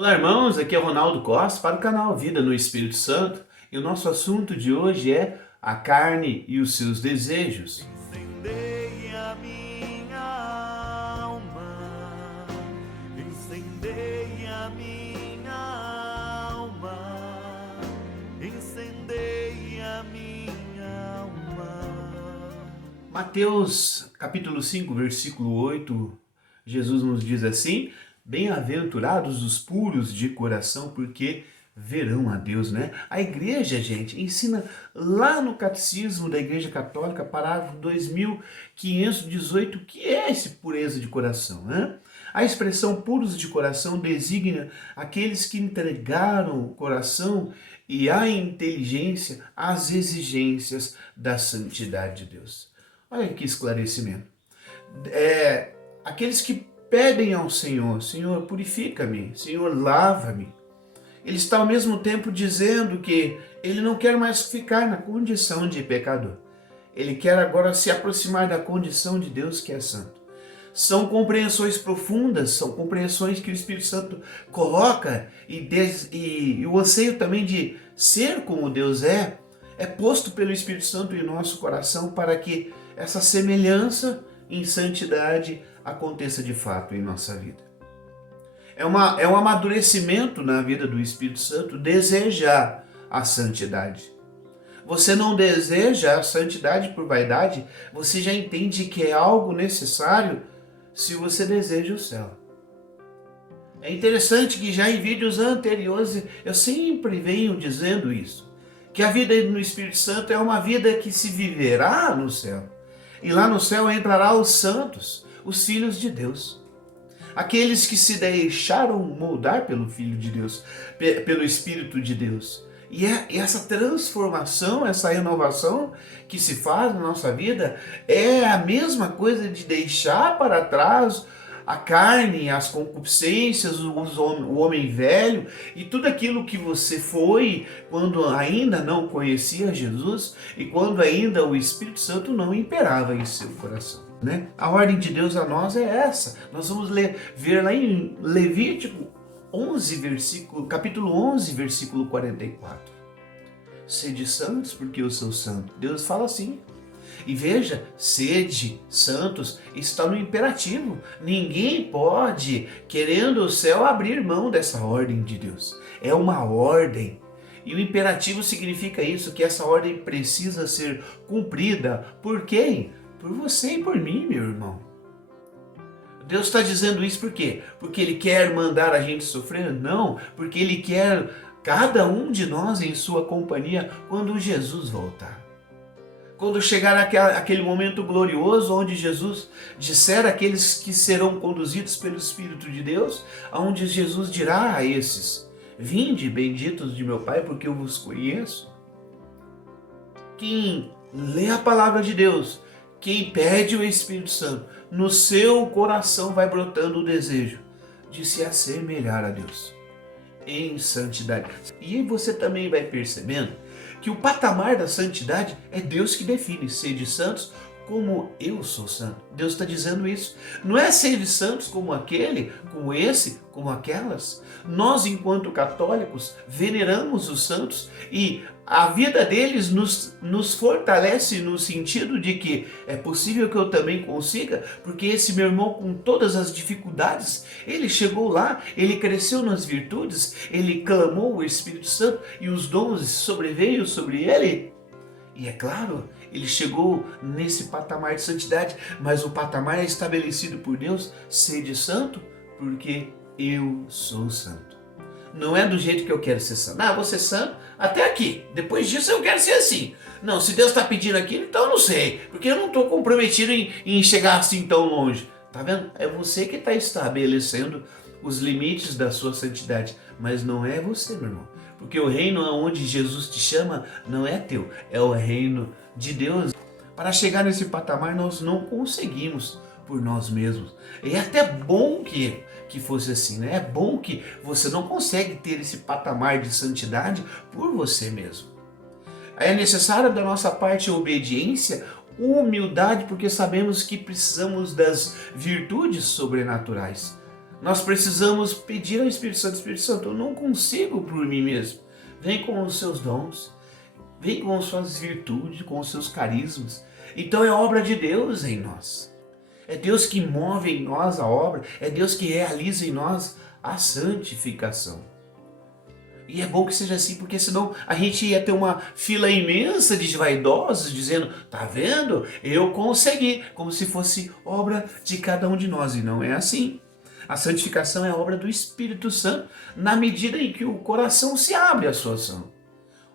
Olá, irmãos, aqui é Ronaldo Costa para o canal Vida no Espírito Santo e o nosso assunto de hoje é a carne e os seus desejos. Incendeia minha alma, incendeia minha alma, incendeia minha alma. Mateus capítulo 5, versículo 8, Jesus nos diz assim: bem-aventurados os puros de coração, porque verão a Deus, né? A igreja, gente, ensina lá no Catecismo da Igreja Católica, parágrafo 2518, o que é esse pureza de coração, né? A expressão puros de coração designa aqueles que entregaram o coração e a inteligência às exigências da santidade de Deus. Olha que esclarecimento. Aqueles que pedem ao Senhor: Senhor, purifica-me, Senhor, lava-me. Ele está ao mesmo tempo dizendo que ele não quer mais ficar na condição de pecador. Ele quer agora se aproximar da condição de Deus que é santo. São compreensões profundas, são compreensões que o Espírito Santo coloca e o anseio também de ser como Deus é posto pelo Espírito Santo em nosso coração para que essa semelhança em santidade aconteça de fato em nossa vida. É um amadurecimento na vida do Espírito Santo desejar a santidade. Você não deseja a santidade por vaidade, você já entende que é algo necessário se você deseja o céu. É interessante que já em vídeos anteriores eu sempre venho dizendo isso, que a vida no Espírito Santo é uma vida que se viverá no céu. E lá no céu entrará os santos, os filhos de Deus. Aqueles que se deixaram moldar pelo Filho de Deus, pelo Espírito de Deus. E essa transformação, essa renovação que se faz na nossa vida é a mesma coisa de deixar para trás a carne, as concupiscências, o homem velho e tudo aquilo que você foi quando ainda não conhecia Jesus e quando ainda o Espírito Santo não imperava em seu coração, né? A ordem de Deus a nós é essa. Nós vamos ver lá em Levítico 11, capítulo 11, versículo 44. Sede santos, porque eu sou santo. Deus fala assim. E veja, sede santos está no imperativo. Ninguém pode, querendo o céu, abrir mão dessa ordem de Deus. É uma ordem. E o imperativo significa isso, que essa ordem precisa ser cumprida. Por quem? Por você e por mim, meu irmão. Deus está dizendo isso por quê? Porque Ele quer mandar a gente sofrer? Não, porque Ele quer cada um de nós em sua companhia quando Jesus voltar. Quando chegar aquele momento glorioso onde Jesus disser àqueles que serão conduzidos pelo Espírito de Deus, onde Jesus dirá a esses: vinde, benditos de meu Pai, porque eu vos conheço. Quem lê a palavra de Deus, quem pede o Espírito Santo, no seu coração vai brotando o desejo de se assemelhar a Deus em santidade. E você também vai percebendo que o patamar da santidade é Deus que define. Sede santos como eu sou santo. Deus está dizendo isso. Não é sede santos como aquele, como esse, como aquelas. Nós, enquanto católicos, veneramos os santos e a vida deles nos fortalece no sentido de que é possível que eu também consiga, porque esse meu irmão, com todas as dificuldades, ele chegou lá, ele cresceu nas virtudes, ele clamou o Espírito Santo e os dons sobreveio sobre ele. E é claro, ele chegou nesse patamar de santidade, mas o patamar é estabelecido por Deus: sede santo, porque eu sou santo. Não é do jeito que eu quero ser santo. Ah, vou ser santo até aqui. Depois disso eu quero ser assim. Não, se Deus está pedindo aquilo, então eu não sei. Porque eu não estou comprometido em chegar assim tão longe. Tá vendo? É você que está estabelecendo os limites da sua santidade. Mas não é você, meu irmão. Porque o reino onde Jesus te chama não é teu. É o reino de Deus. Para chegar nesse patamar nós não conseguimos por nós mesmos. E é até bom que fosse assim, né? É bom que você não consegue ter esse patamar de santidade por você mesmo. É necessário da nossa parte obediência, humildade, porque sabemos que precisamos das virtudes sobrenaturais. Nós precisamos pedir ao Espírito Santo, eu não consigo por mim mesmo. Vem com os seus dons, vem com as suas virtudes, com os seus carismas. Então é obra de Deus em nós. É Deus que move em nós a obra, é Deus que realiza em nós a santificação. E é bom que seja assim, porque senão a gente ia ter uma fila imensa de vaidosos dizendo, tá vendo? Eu consegui, como se fosse obra de cada um de nós, e não é assim. A santificação é obra do Espírito Santo, na medida em que o coração se abre à sua ação.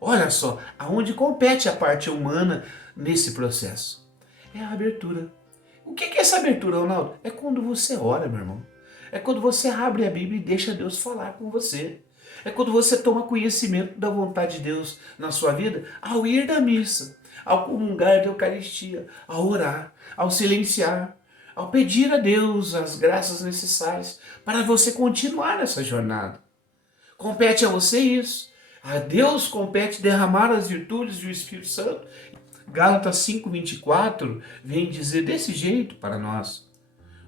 Olha só, aonde compete a parte humana nesse processo? É a abertura. O que é essa abertura, Ronaldo? É quando você ora, meu irmão. É quando você abre a Bíblia e deixa Deus falar com você. É quando você toma conhecimento da vontade de Deus na sua vida ao ir da missa, ao comungar da Eucaristia, ao orar, ao silenciar, ao pedir a Deus as graças necessárias para você continuar nessa jornada. Compete a você isso. A Deus compete derramar as virtudes do Espírito Santo. Gálatas 5:24 vem dizer desse jeito para nós.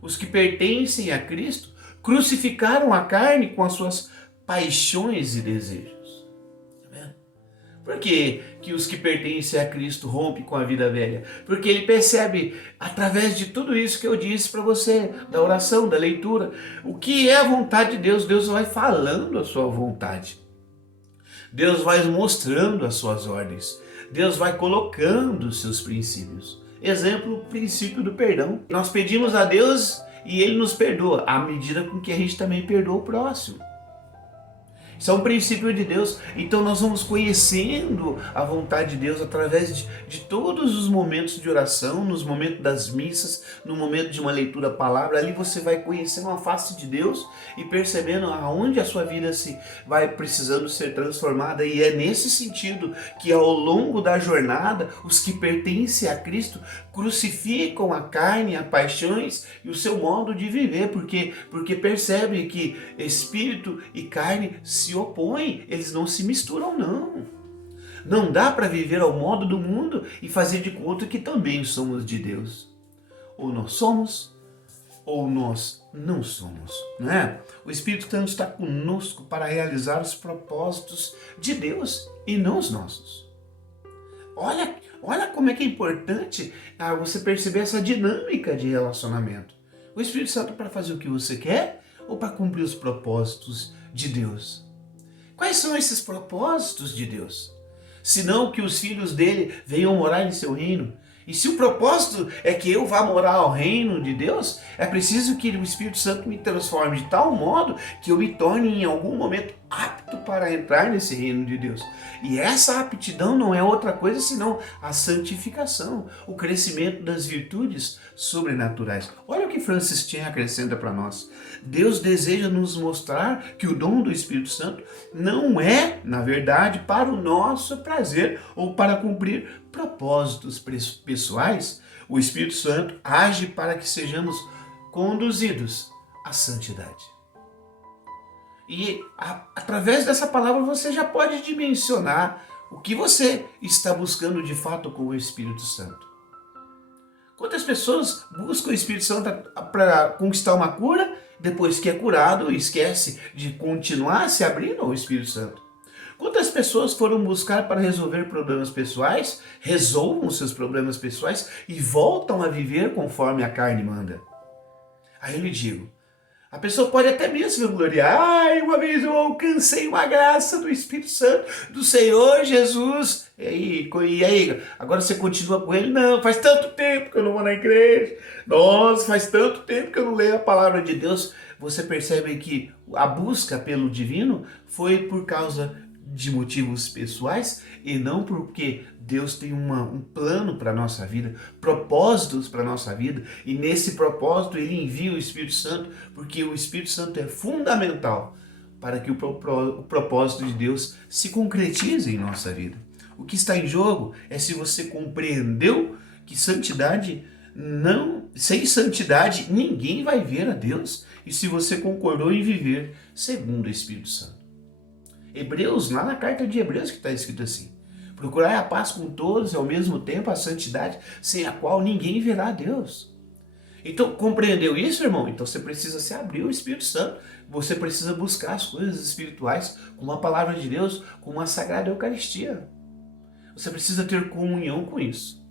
Os que pertencem a Cristo crucificaram a carne com as suas paixões e desejos. Tá vendo? Por que os que pertencem a Cristo rompem com a vida velha? Porque ele percebe, através de tudo isso que eu disse para você, da oração, da leitura, o que é a vontade de Deus. Deus vai falando a sua vontade. Deus vai mostrando as suas ordens. Deus vai colocando os seus princípios. Exemplo, o princípio do perdão. Nós pedimos a Deus e Ele nos perdoa, à medida com que a gente também perdoa o próximo. Isso é um princípio de Deus. Então nós vamos conhecendo a vontade de Deus através de todos os momentos de oração, nos momentos das missas, no momento de uma leitura da palavra. Ali você vai conhecendo a face de Deus e percebendo aonde a sua vida se vai precisando ser transformada. E é nesse sentido que ao longo da jornada, os que pertencem a Cristo crucificam a carne, as paixões e o seu modo de viver, porque percebem que espírito e carne se opõem, eles não se misturam, não. Não dá para viver ao modo do mundo e fazer de conta que também somos de Deus. Ou nós somos, ou nós não somos, não é? O Espírito Santo está conosco para realizar os propósitos de Deus e não os nossos. Olha como é que é importante você perceber essa dinâmica de relacionamento. O Espírito Santo para fazer o que você quer ou para cumprir os propósitos de Deus? Quais são esses propósitos de Deus? Senão que os filhos dele venham morar em seu reino. E se o propósito é que eu vá morar ao reino de Deus, é preciso que o Espírito Santo me transforme de tal modo que eu me torne em algum momento apto para entrar nesse reino de Deus. E essa aptidão não é outra coisa senão a santificação, o crescimento das virtudes sobrenaturais. Olha o que Francis Chan acrescenta para nós. Deus deseja nos mostrar que o dom do Espírito Santo não é, na verdade, para o nosso prazer ou para cumprir propósitos pessoais. O Espírito Santo age para que sejamos conduzidos à santidade. E através dessa palavra você já pode dimensionar o que você está buscando de fato com o Espírito Santo. Quantas pessoas buscam o Espírito Santo para conquistar uma cura, depois que é curado esquece de continuar se abrindo ao Espírito Santo? Quantas pessoas foram buscar para resolver problemas pessoais, resolvam seus problemas pessoais e voltam a viver conforme a carne manda? Aí eu lhe digo, a pessoa pode até mesmo se vangloriar. Ai, uma vez eu alcancei uma graça do Espírito Santo, do Senhor Jesus. E aí, agora você continua com ele? Não, faz tanto tempo que eu não vou na igreja. Nossa, faz tanto tempo que eu não leio a palavra de Deus. Você percebe que a busca pelo divino foi por causa de motivos pessoais e não porque Deus tem um plano para a nossa vida, propósitos para a nossa vida, e nesse propósito Ele envia o Espírito Santo, porque o Espírito Santo é fundamental para que o propósito de Deus se concretize em nossa vida. O que está em jogo é se você compreendeu que sem santidade ninguém vai ver a Deus, e se você concordou em viver segundo o Espírito Santo. Hebreus, lá na carta de Hebreus que está escrito assim: procurai a paz com todos e ao mesmo tempo a santidade, sem a qual ninguém verá a Deus. Então, compreendeu isso, irmão? Então você precisa se abrir ao Espírito Santo. Você precisa buscar as coisas espirituais com a palavra de Deus, com uma sagrada Eucaristia. Você precisa ter comunhão com isso.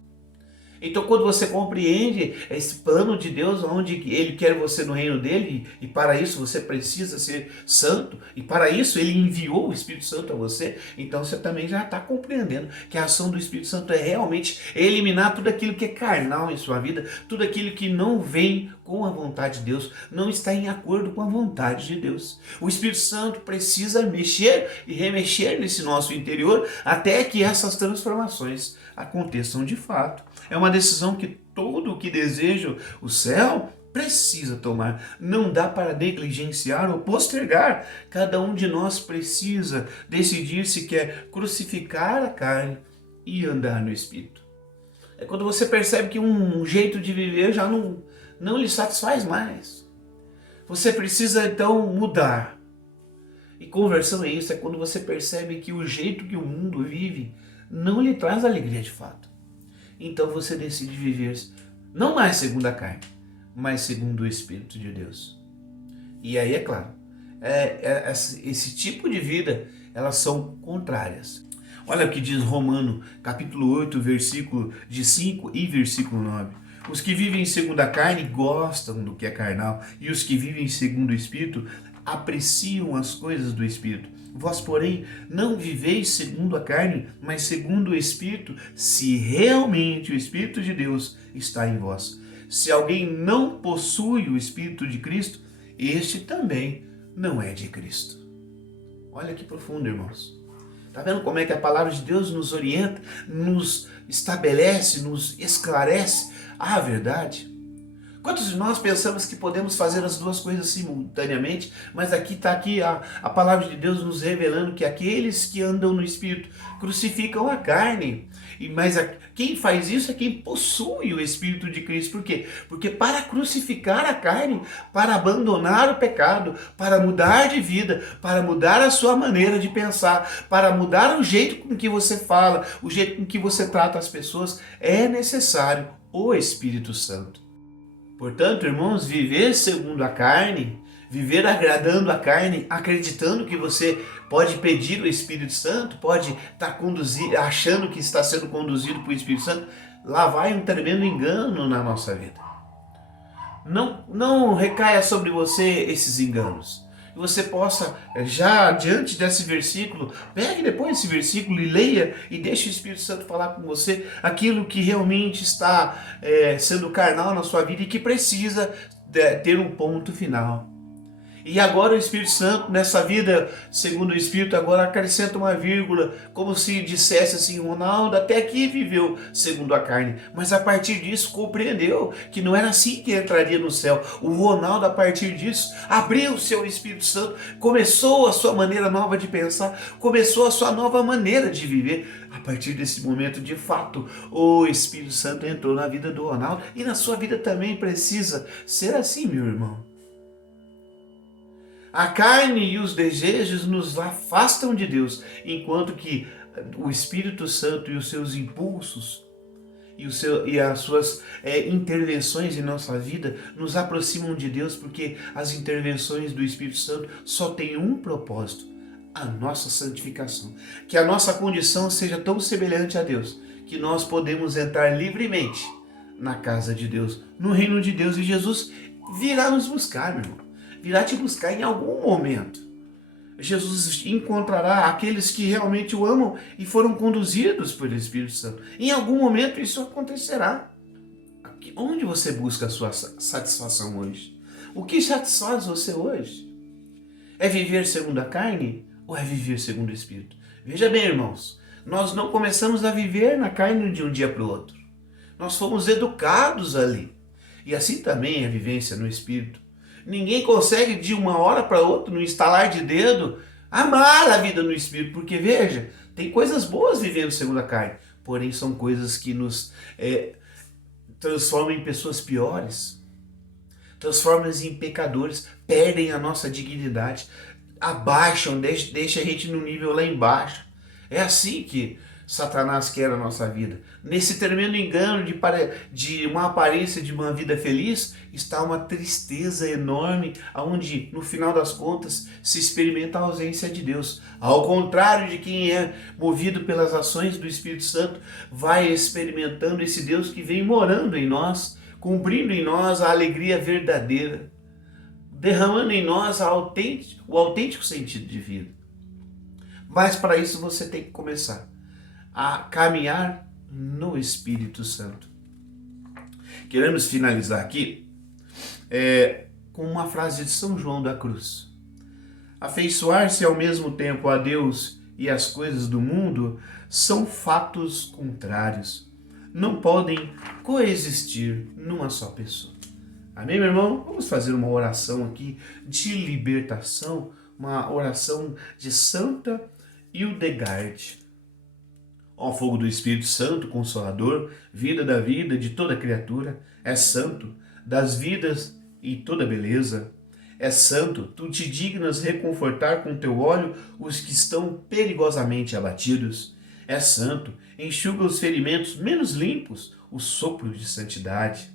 Então, quando você compreende esse plano de Deus, onde Ele quer você no reino dele, e para isso você precisa ser santo, e para isso Ele enviou o Espírito Santo a você, então você também já está compreendendo que a ação do Espírito Santo é realmente eliminar tudo aquilo que é carnal em sua vida, tudo aquilo que não vem com a vontade de Deus, não está em acordo com a vontade de Deus. O Espírito Santo precisa mexer e remexer nesse nosso interior até que essas transformações aconteçam de fato. É uma decisão que todo o que deseja o céu precisa tomar. Não dá para negligenciar ou postergar. Cada um de nós precisa decidir se quer crucificar a carne e andar no Espírito. É quando você percebe que um jeito de viver já não lhe satisfaz mais. Você precisa então mudar. E conversão é isso, é quando você percebe que o jeito que o mundo vive não lhe traz alegria de fato. Então você decide viver não mais segundo a carne, mas segundo o Espírito de Deus. E aí, é claro, esse tipo de vida, elas são contrárias. Olha o que diz Romano, capítulo 8, versículo de 5 e versículo 9. Os que vivem segundo a carne gostam do que é carnal, e os que vivem segundo o Espírito apreciam as coisas do Espírito. Vós, porém, não viveis segundo a carne, mas segundo o Espírito, se realmente o Espírito de Deus está em vós. Se alguém não possui o Espírito de Cristo, este também não é de Cristo. Olha que profundo, irmãos. Está vendo como é que a palavra de Deus nos orienta, nos estabelece, nos esclarece a verdade? Quantos de nós pensamos que podemos fazer as duas coisas simultaneamente, mas aqui está a palavra de Deus nos revelando que aqueles que andam no Espírito crucificam a carne. Mas quem faz isso é quem possui o Espírito de Cristo. Por quê? Porque para crucificar a carne, para abandonar o pecado, para mudar de vida, para mudar a sua maneira de pensar, para mudar o jeito com que você fala, o jeito com que você trata as pessoas, é necessário o Espírito Santo. Portanto, irmãos, viver segundo a carne, viver agradando a carne, acreditando que você pode pedir o Espírito Santo, pode estar achando que está sendo conduzido pelo Espírito Santo, lá vai um tremendo engano na nossa vida. Não recaia sobre você esses enganos. Que você possa, já diante desse versículo, pegue depois esse versículo e leia e deixe o Espírito Santo falar com você aquilo que realmente está sendo carnal na sua vida e que precisa ter um ponto final. E agora o Espírito Santo, nessa vida, segundo o Espírito, agora acrescenta uma vírgula, como se dissesse assim, Ronaldo até aqui viveu segundo a carne, mas a partir disso compreendeu que não era assim que entraria no céu. O Ronaldo, a partir disso, abriu o seu Espírito Santo, começou a sua maneira nova de pensar, começou a sua nova maneira de viver. A partir desse momento, de fato, o Espírito Santo entrou na vida do Ronaldo e na sua vida também precisa ser assim, meu irmão. A carne e os desejos nos afastam de Deus, enquanto que o Espírito Santo e os seus impulsos e as suas intervenções em nossa vida nos aproximam de Deus, porque as intervenções do Espírito Santo só têm um propósito: a nossa santificação. Que a nossa condição seja tão semelhante a Deus, que nós podemos entrar livremente na casa de Deus, no reino de Deus, e Jesus virá nos buscar, meu irmão. Virá te buscar em algum momento. Jesus encontrará aqueles que realmente o amam e foram conduzidos pelo Espírito Santo. Em algum momento isso acontecerá. Onde você busca a sua satisfação hoje? O que satisfaz você hoje? É viver segundo a carne ou é viver segundo o Espírito? Veja bem, irmãos, nós não começamos a viver na carne de um dia para o outro. Nós fomos educados ali. E assim também é a vivência no Espírito. Ninguém consegue de uma hora para outra, no estalar de dedo, amar a vida no Espírito. Porque, veja, tem coisas boas vivendo segundo a carne, porém são coisas que nos transformam em pessoas piores, transformam em pecadores, perdem a nossa dignidade, abaixam, deixam a gente no nível lá embaixo. É assim que Satanás quer a nossa vida. Nesse tremendo engano de uma aparência de uma vida feliz, está uma tristeza enorme, onde no final das contas se experimenta a ausência de Deus. Ao contrário de quem é movido pelas ações do Espírito Santo, vai experimentando esse Deus que vem morando em nós, cumprindo em nós a alegria verdadeira, derramando em nós o autêntico sentido de vida. Mas para isso você tem que começar a caminhar no Espírito Santo. Queremos finalizar aqui com uma frase de São João da Cruz. Afeiçoar-se ao mesmo tempo a Deus e as coisas do mundo são fatos contrários. Não podem coexistir numa só pessoa. Amém, meu irmão? Vamos fazer uma oração aqui de libertação, uma oração de Santa Hildegard. Ó fogo do Espírito Santo, Consolador, vida da vida de toda criatura, é santo, das vidas e toda beleza. É santo, tu te dignas reconfortar com teu óleo os que estão perigosamente abatidos. É santo, enxuga os ferimentos menos limpos, o sopro de santidade.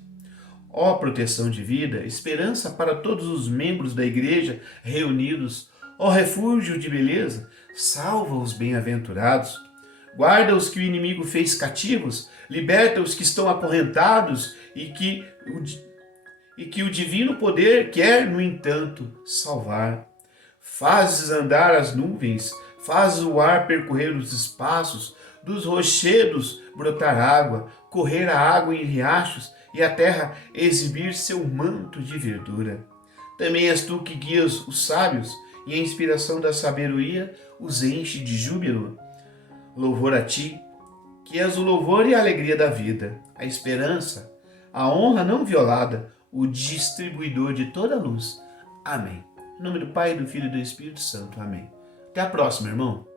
Ó proteção de vida, esperança para todos os membros da igreja reunidos. Ó refúgio de beleza, salva os bem-aventurados. Guarda os que o inimigo fez cativos, liberta os que estão acorrentados e que o divino poder quer, no entanto, salvar. Fazes andar as nuvens, fazes o ar percorrer os espaços, dos rochedos brotar água, correr a água em riachos e a terra exibir seu manto de verdura. Também és tu que guias os sábios e a inspiração da sabedoria os enche de júbilo. Louvor a ti, que és o louvor e a alegria da vida, a esperança, a honra não violada, o distribuidor de toda a luz. Amém. Em nome do Pai, do Filho e do Espírito Santo. Amém. Até a próxima, irmão.